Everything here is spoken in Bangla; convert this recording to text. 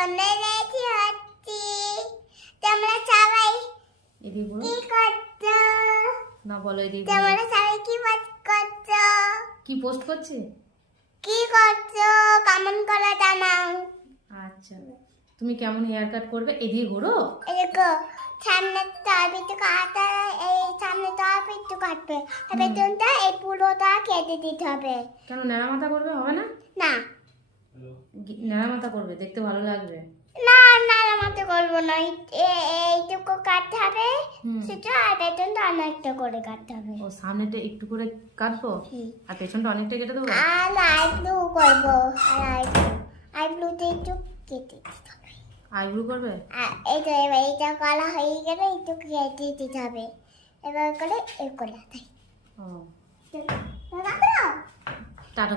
জন্য রেডি হচ্ছি। তোমরা সবাই এদিকে বলো কি করছো? না, বলো এদিকে বলো। তোমরা সবাই কি করছো? কি পোস্ট করছে? কি করছো? কমেন্ট করে জানাও। আচ্ছা, তুমি কেমন হেয়ার কাট করবে? এদিকে ঘোরো। এই দেখো, সামনে তরপিটু কাটা, এই সামনে তরপিটু কাটবে, আর পেছনটা এই পুরোটা কেটে দিতে হবে। কেন ন্যাড়া মাথা করবে? হবে না? না ন্যাড়া মাথা করবে, দেখতে ভালো লাগবে। না না, আমাকে করবো না। এইটুকু কাটতে হবে সেটা, আর পেছনটা অনেকটা করে কাটতে হবে। ও সামনেটা একটু করে কাটবো আর পেছনটা অনেকটা কেটে দেবো। আর আইব্রু করবো, আর আইব্রুতে একটু কেটে দিতে হবে। আইব্রু করবে? আর এই তো এবার এইটা করা হয়ে গেলে একটু কেটে দিতে হবে। এবার করে এ করে ও তাই। টাটা।